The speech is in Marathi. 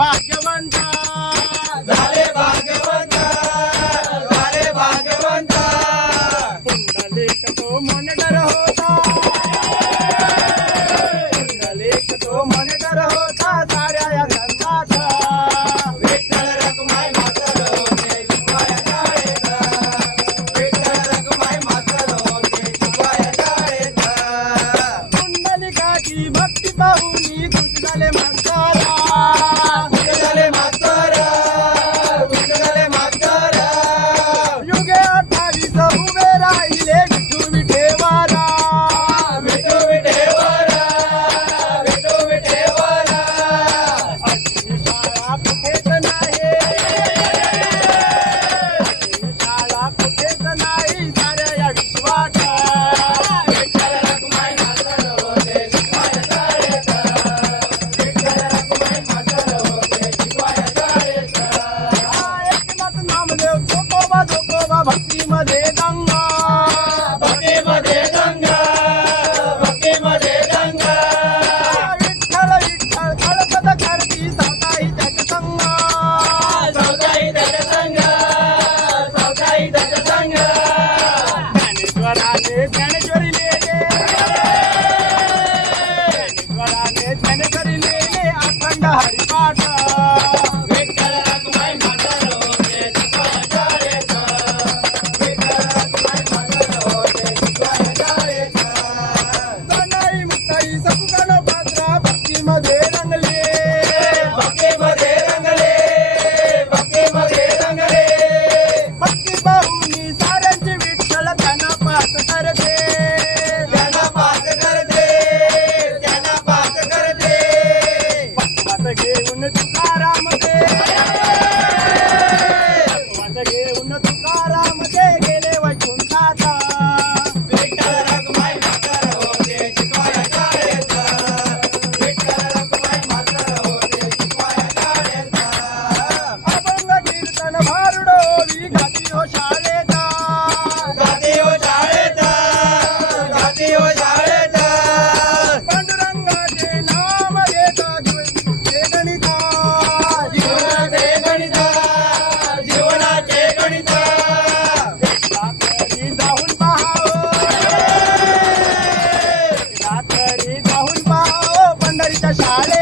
भाग्यवंत झाले भाग्यवंत झाले भाग्यवंत पुंडलिक तो मॉनिटर होता पुंडलिक तो मॉनिटर होता साऱ्या या संताचा विठ्ठल रखुमाई मातर होते शिकवाया शाळेत विठ्ठल रखुमाई मातर होते शिकवाया शाळेत पुंडलिकाची भक्ती पाहून तुझले मास्तारा विठ्ठल मातर विठ्ठल मातर युगे 28 उभे राहिले विठू विठेवारा विठू विठेवारा विठू विठेवारा अशी शाळा कुठेच नाही अशी शाळा कुठेच नाही साऱ्या या विश्वात विठ्ठल रखुमाई मातर होते शिकवाया शाळेत विठ्ठल रखुमाई मातर होते शिकवाया शाळेत एकनाथ नामदेव जोकोबा भक्तीमध्ये दंगा भक्तीमध्ये दंगा भक्तीमध्ये दंगा विठ्ठल विठ्ठल कळपत करती सौताई त्याच्या संगा चौदाई त्याच्या संग चौदाई त्याच्या संग ज्ञानेश्वराने ज्ञानेश्वरी लिहिले ज्ञानेश्वराने ज्ञानेश्वरी लिहिले अखंड हरिपाठ विठ्ठल रखुमाई मातर होते शिकवाया शाळेत विठ्ठल रखुमाई मातर होते शिकवाया शाळेत कणाई मुक्ताई सकुगण पात्रा भक्तीमध्ये रंगले भक्तीमध्ये रंगले भक्तीमध्ये रंगले भक्ती पाहुनी साऱ्यांची विठ्ठल त्यांना पास करते त्यांना पास करते त्यांना पास करते भगवत घेऊन तुकाराम दे भगवत घेऊन तुकाराम दे गेले वैकुंठाचा विठ्ठल रखुमाई मातर होते शिकवाया शाळेत विठ्ठल रखुमाई मातर होते शिकवाया शाळेत अभंग कीर्तन भारुडोरी गाती हो शाळेचा गादी हो शाळेत गादी हो शाळेत पांडुरंगाचे नाम घेता जीवनाचे गणिता जीवनाचे गणित जीवनाचे गणित रात्री जाऊन पाहावं रात्री जाऊन पाहावं पंढरीच्या शाळेत